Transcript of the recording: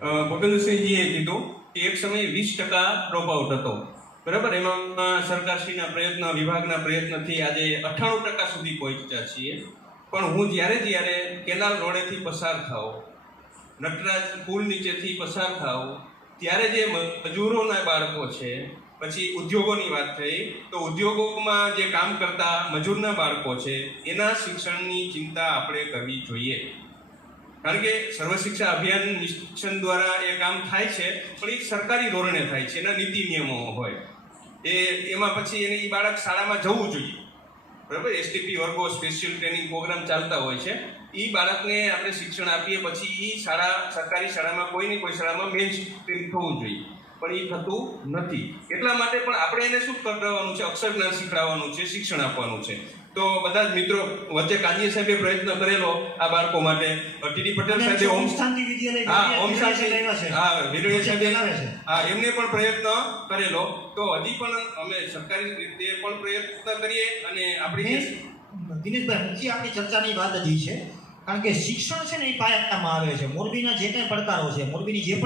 ભૂપેન્દ્રસિંહજીએ કીધું કે એક સમયે 20% ડ્રોપ આઉટ હતો, બરાબર. એમાં સરકારશ્રીના પ્રયત્ન, વિભાગના પ્રયત્નથી આજે 98% સુધી પહોંચ્યા છીએ. પણ હું જ્યારે કેનાલ રોડેથી પસાર થાઉં, નટરાજ પુલ નીચેથી પસાર થાઉં, ત્યારે જે મજૂરોના બાળકો છે, પછી ઉદ્યોગોની વાત થઈ તો ઉદ્યોગોમાં જે કામ કરતા મજૂરના બાળકો છે, એના શિક્ષણની ચિંતા આપણે કરવી જોઈએ. કારણ કે સર્વ શિક્ષા અભિયાન મિશન દ્વારા એ કામ થાય છે, પણ એ સરકારી ધોરણે થાય છે, એના નીતિ નિયમો હોય એમાં પછી એને એ બાળક શાળામાં જવું જોઈએ, બરાબર. એસટીપી વર્ગો, સ્પેશિયલ ટ્રેનિંગ પ્રોગ્રામ ચાલતા હોય છે. એ બાળકને આપણે શિક્ષણ આપીએ પછી એ સરકારી શાળામાં કોઈ ને કોઈ શાળામાં મેઇન સ્ટ્રીમ થવું જોઈએ, પણ એ થતું નથી. એટલા માટે પણ આપણે એને શું કરવાનું છે? અક્ષર જ્ઞાન શીખડાવવાનું છે, શિક્ષણ આપવાનું છે. તો બધા જ મિત્રો વચ્ચે કાનજી સાહેબે પ્રયત્ન કરેલો આ બાળકો માટે, ટીડી પટેલ સાહેબે ઓમ શાંતિ એમને પણ પ્રયત્ન કરેલો. તો હજી પણ અમે સરકારી રીતે પણ પ્રયત્ન કરીએ અને આપણી દિનેશભાઈ, મુખ્ય આપણી ચર્ચાની વાત હજી છે, કારણ કે શિક્ષણ છે ને એ પાયામાં આવે છે. મોરબીના જે કંઈ પડકારો છે, મોરબીની જે